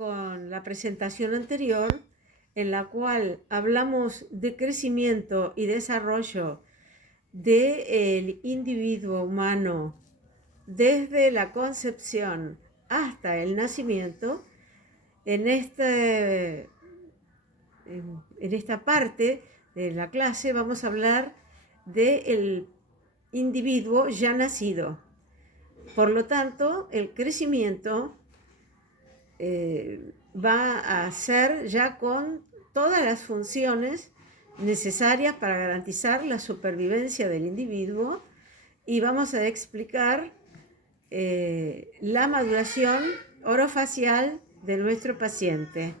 con la presentación anterior, en la cual hablamos de crecimiento y desarrollo del individuo humano desde la concepción hasta el nacimiento. En esta parte de la clase vamos a hablar del individuo ya nacido. Por lo tanto, el crecimiento va a ser ya con todas las funciones necesarias para garantizar la supervivencia del individuo, y vamos a explicar la maduración orofacial de nuestro paciente.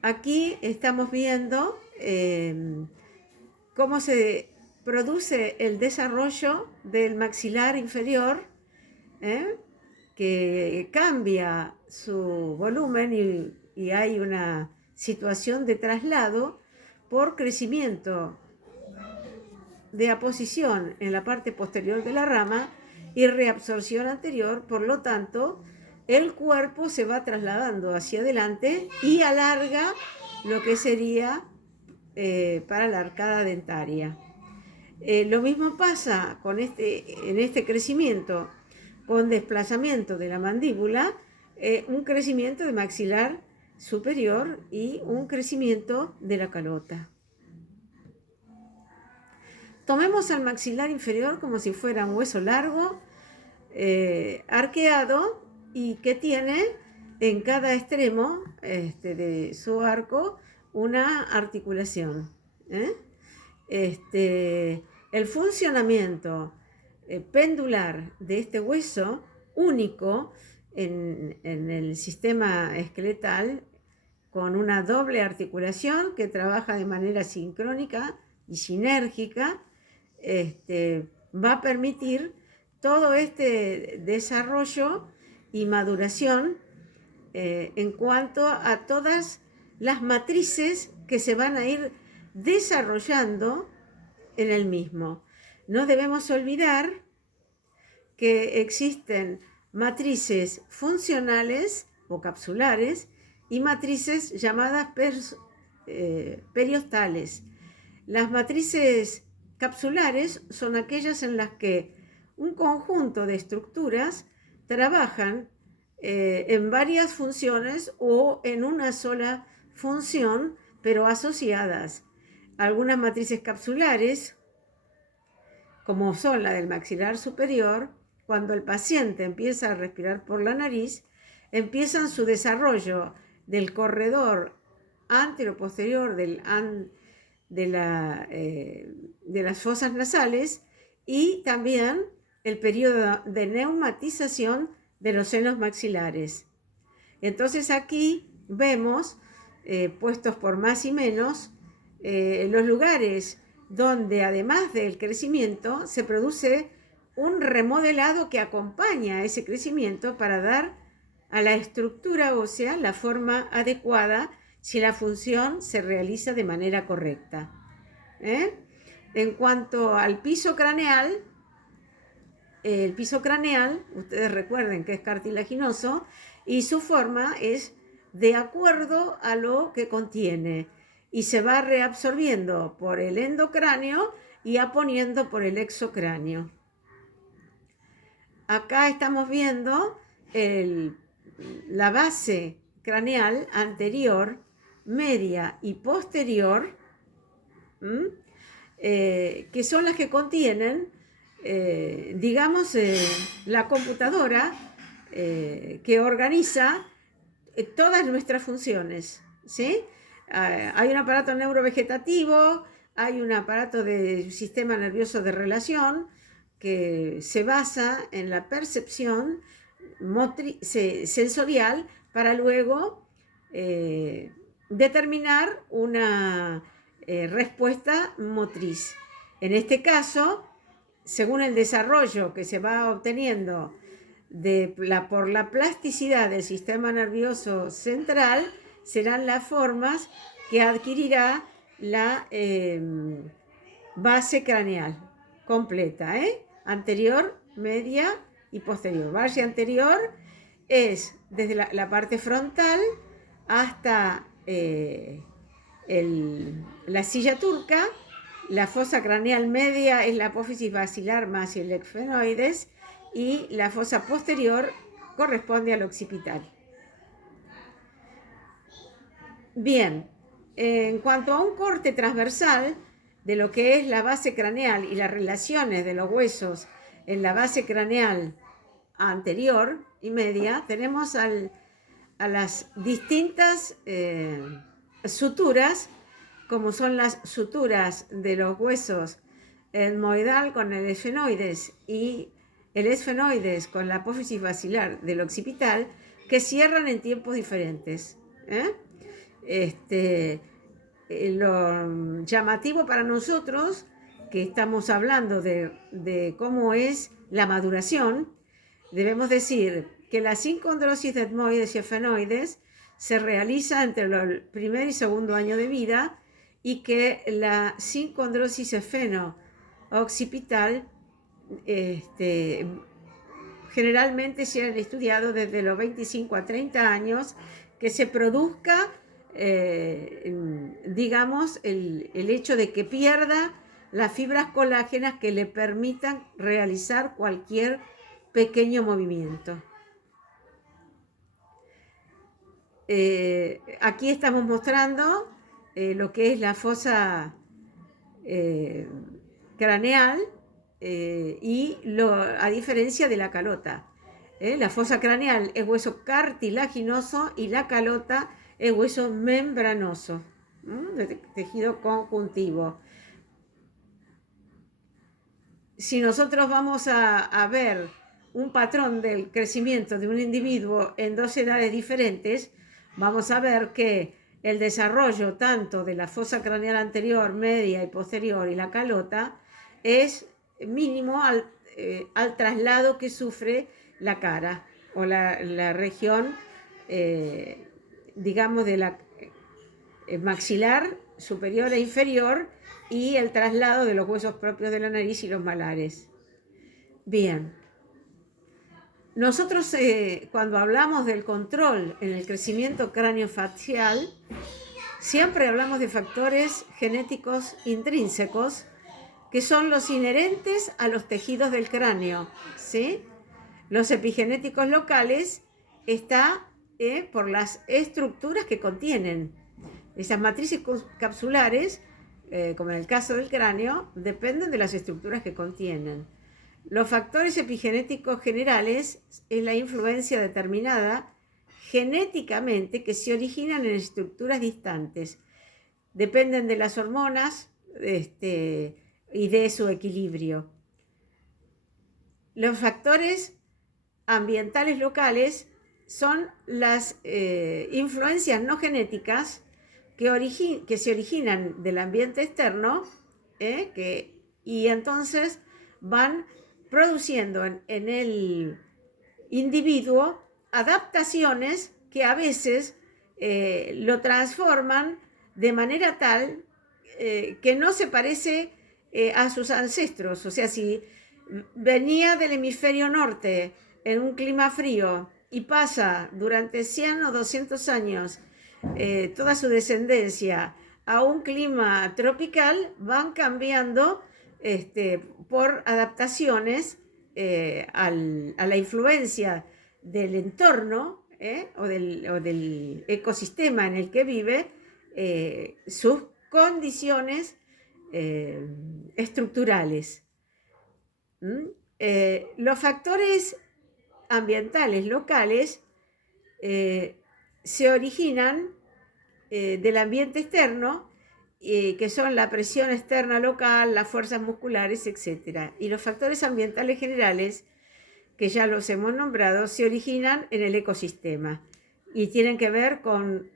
Aquí estamos viendo cómo se produce el desarrollo del maxilar inferior, que cambia su volumen y hay una situación de traslado por crecimiento de aposición en la parte posterior de la rama y reabsorción anterior. Por lo tanto, el cuerpo se va trasladando hacia adelante y alarga lo que sería para la arcada dentaria. Lo mismo pasa en este crecimiento con desplazamiento de la mandíbula, un crecimiento de maxilar superior y un crecimiento de la calota. Tomemos al maxilar inferior como si fuera un hueso largo, arqueado, y que tiene en cada extremo de su arco una articulación. El funcionamiento pendular de este hueso, único en el sistema esqueletal, con una doble articulación que trabaja de manera sincrónica y sinérgica, va a permitir todo este desarrollo y maduración en cuanto a todas las matrices que se van a ir desarrollando en el mismo. No debemos olvidar que existen matrices funcionales o capsulares y matrices llamadas periostales. Las matrices capsulares son aquellas en las que un conjunto de estructuras trabajan en varias funciones o en una sola función, pero asociadas. Algunas matrices capsulares, como son la del maxilar superior, cuando el paciente empieza a respirar por la nariz, empiezan su desarrollo del corredor anteroposterior de las fosas nasales, y también el periodo de neumatización de los senos maxilares. Entonces aquí vemos, puestos por más y menos, los lugares donde además del crecimiento se produce un remodelado que acompaña a ese crecimiento para dar a la estructura ósea la forma adecuada si la función se realiza de manera correcta. En cuanto al piso craneal, el piso craneal, ustedes recuerden que es cartilaginoso y su forma es de acuerdo a lo que contiene, y se va reabsorbiendo por el endocráneo y aponiendo por el exocráneo. Acá estamos viendo la base craneal anterior, media y posterior, que son las que contienen, digamos, la computadora que organiza todas nuestras funciones, ¿sí? Hay un aparato neurovegetativo, hay un aparato del sistema nervioso de relación que se basa en la percepción sensorial para luego determinar una respuesta motriz. En este caso, según el desarrollo que se va obteniendo por la plasticidad del sistema nervioso central, serán las formas que adquirirá la base craneal completa, anterior, media y posterior. Base anterior es desde la parte frontal hasta la silla turca. La fosa craneal media es la apófisis basilar más el exfenoides, y la fosa posterior corresponde al occipital. Bien, en cuanto a un corte transversal de lo que es la base craneal y las relaciones de los huesos en la base craneal anterior y media, tenemos a las distintas suturas, como son las suturas de los huesos etmoidal con el esfenoides y el esfenoides con la apófisis basilar del occipital, que cierran en tiempos diferentes. Lo llamativo para nosotros, que estamos hablando de cómo es la maduración, debemos decir que la sincondrosis de etmoides y esfenoides se realiza entre el primer y segundo año de vida, y que la sincondrosis esfeno-occipital generalmente se han estudiado desde los 25 a 30 años, que se produzca, digamos, el hecho de que pierda las fibras colágenas que le permitan realizar cualquier pequeño movimiento. Aquí estamos mostrando lo que es la fosa craneal, a diferencia de la calota. La fosa craneal es hueso cartilaginoso y la calota es hueso membranoso, de tejido conjuntivo. Si nosotros vamos a ver un patrón del crecimiento de un individuo en dos edades diferentes, vamos a ver que el desarrollo tanto de la fosa craneal anterior, media y posterior y la calota es mínimo al traslado que sufre la cara o la región, digamos, de la maxilar superior e inferior, y el traslado de los huesos propios de la nariz y los malares. Bien. Nosotros cuando hablamos del control en el crecimiento craneofacial, siempre hablamos de factores genéticos intrínsecos, que son los inherentes a los tejidos del cráneo, ¿sí? Los epigenéticos locales está por las estructuras que contienen. Esas matrices capsulares, como en el caso del cráneo, dependen de las estructuras que contienen. Los factores epigenéticos generales es la influencia determinada genéticamente que se originan en estructuras distantes. Dependen de las hormonas y de su equilibrio. Los factores ambientales locales son las influencias no genéticas que se originan del ambiente externo, y entonces van produciendo en el individuo adaptaciones que a veces lo transforman de manera tal que no se parece a sus ancestros. O sea, si venía del hemisferio norte en un clima frío y pasa durante 100 o 200 años toda su descendencia a un clima tropical, van cambiando por adaptaciones a la influencia del entorno o del ecosistema en el que vive, sus condiciones estructurales. Los factores ambientales locales se originan del ambiente externo, que son la presión externa local, las fuerzas musculares, etc. Y los factores ambientales generales, que ya los hemos nombrado, se originan en el ecosistema y tienen que ver con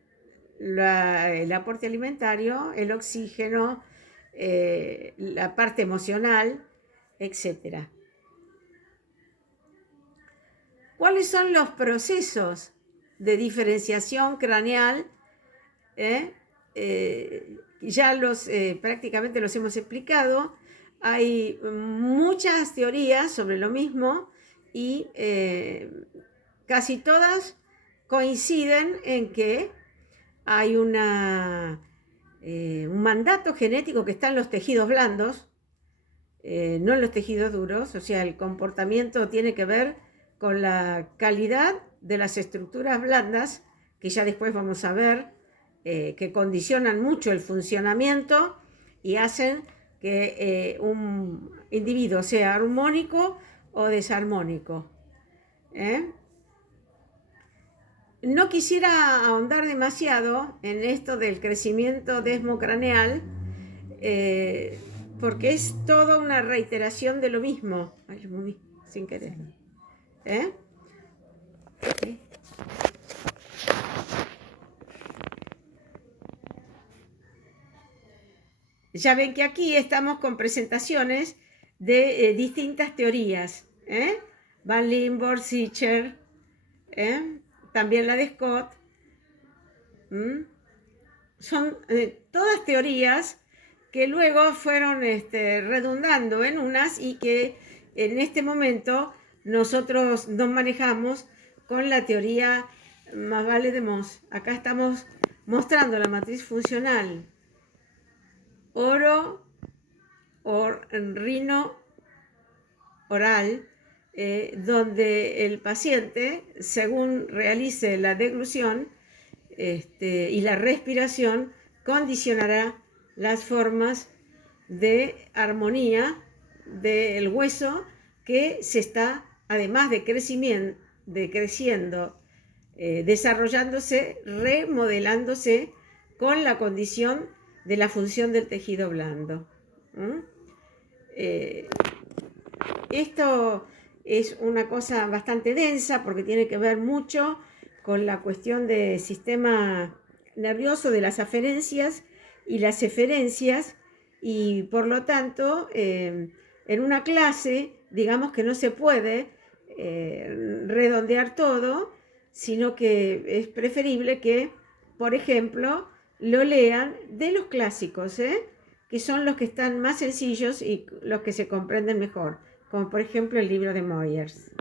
el aporte alimentario, el oxígeno, la parte emocional, etc. ¿Cuáles son los procesos de diferenciación craneal? Ya prácticamente los hemos explicado. Hay muchas teorías sobre lo mismo y casi todas coinciden en que hay un mandato genético que está en los tejidos blandos, no en los tejidos duros. O sea, el comportamiento tiene que ver con la calidad de las estructuras blandas, que ya después vamos a ver, que condicionan mucho el funcionamiento y hacen que un individuo sea armónico o desarmónico. No quisiera ahondar demasiado en esto del crecimiento desmocraneal, porque es toda una reiteración de lo mismo. Ay, lo moví sin querer. Okay. Ya ven que aquí estamos con presentaciones de distintas teorías. Van Limborg, Sicher, también la de Scott. Son todas teorías que luego fueron redundando en unas y que en este momento nosotros nos manejamos con la teoría más vale de Moss. Acá estamos mostrando la matriz funcional rino oral, donde el paciente, según realice la deglución y la respiración, condicionará las formas de armonía del hueso que se está, además de creciendo, desarrollándose, remodelándose con la condición de la función del tejido blando. Esto es una cosa bastante densa porque tiene que ver mucho con la cuestión del sistema nervioso, de las aferencias y las eferencias, y por lo tanto en una clase digamos que no se puede redondear todo, sino que es preferible que, por ejemplo, lo lean de los clásicos, que son los que están más sencillos y los que se comprenden mejor, como por ejemplo el libro de Moyers.